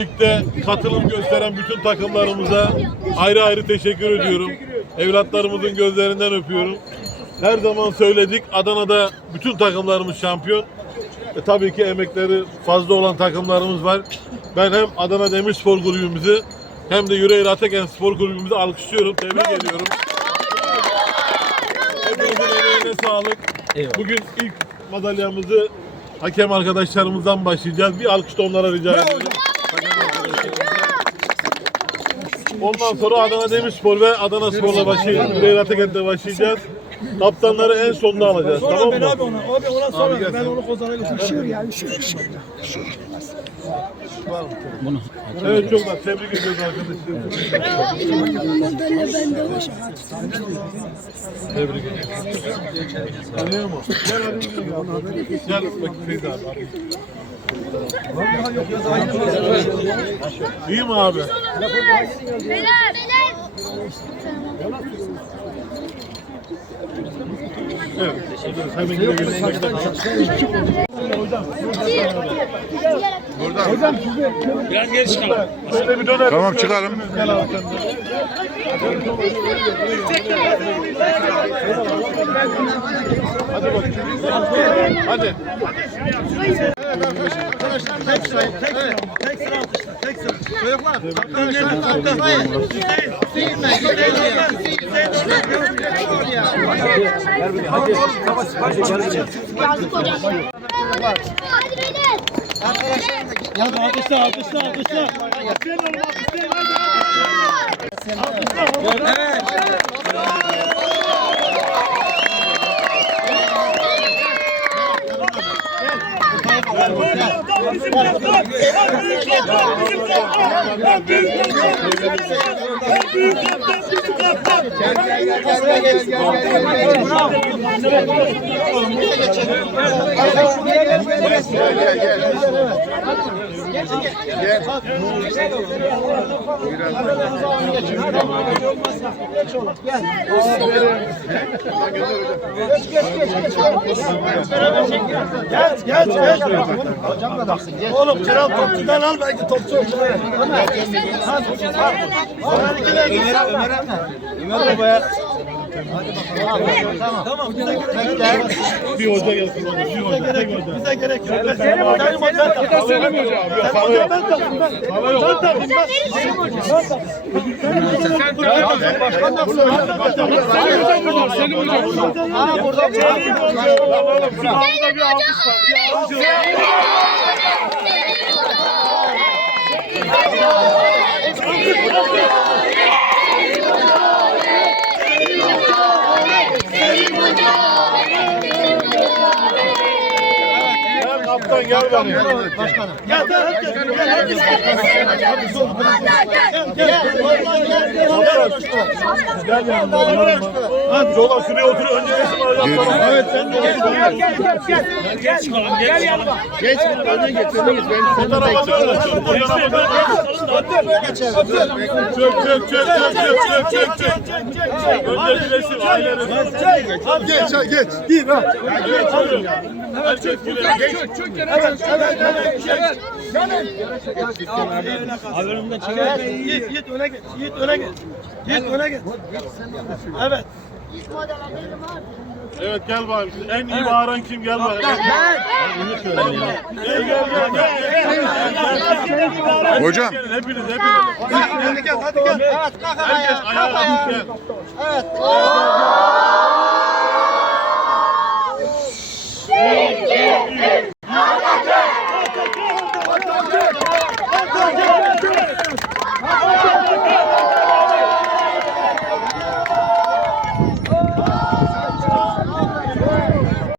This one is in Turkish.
Birlikte katılım gösteren bütün takımlarımıza ayrı ayrı teşekkür ediyorum. Evlatlarımızın gözlerinden öpüyorum. Her zaman söyledik Adana'da bütün takımlarımız şampiyon. E, tabii ki emekleri fazla olan takımlarımız var. Ben hem Adana Demirspor Kulübümüzü hem de Yüreğir Ataken Spor Kulübümüzü alkışlıyorum. Tebrik ediyorum. Hepinizin emeğine sağlık. Bugün ilk madalyamızı hakem arkadaşlarımızdan başlayacağız. Bir alkış da onlara rica ediyorum. Hakem arkadaşlarımıza. Ondan sonra Adana Demirspor ve Adana Spor'la başlayacağız. Yüreğir Atakent'le başlayacağız. Kaptanları en sonda alacağız. Sonra tamam ben mı? abi ona, abi ona sonra gel ben onu kozana götürürüm. Evet çok da tebrik ediyoruz arkadaşlar. Tebrik ediyorum. Tanıyor mu? Gel hadi. Gel bak Feyza abi. İyi mi abi? Beyler. Evet. Hemen gidelim. Şöyle bir döner. Tamam, çıkalım. Gel abi sen de. Hadi bakayım. Hadi. Tek sıra, tek sıra, tek sıra atışta, tek sıra. Çocuklar, arkadaşlar, arkadaşlar. Hadi beyler. Hadi alkışla, alkışla, alkışla. Gel, gel, gel. Oğlum kral topçudan al belki topçu olur. Tamam, bize gerek yok. Bir hoca gelsin. Bir hoca. Tek hoca. Bize gerek yok. Ben Selim hocam, ben takım. Selim hocam. Ben takım. Ben takım. Selim hocam. Ben takım. Başkan da Selim hocam. Selim hocam. Ha burada. Selim hocam. Gel kaptan gel bari. Gel gel herkes. Gel. Herkes. Gel yanıma. Hadi Zola şuraya otur. Önce resim alacağım. Evet sen de gel. Geç yanıma. Geç önden geç. Önden geç. Ben sen yana bak. Çök çök çök çök çök çök çök çök. Önce bir resim aile resmi. Geç, geç. Gir ha. Geç oğlum. Herkes güle. Geç. Evet, evet, evet. Evet. Yiğit, Yiğit öne geç. Yiğit öne geç. Yiğit öne geç. Evet. Evet gel bari. En iyi bağıran kim gel bari. Gel gel gel gel. gel. Hocam. Hepiniz hepiniz. Hadi gel, hadi gel. Herkes ayağa kalkın. gel. Evet.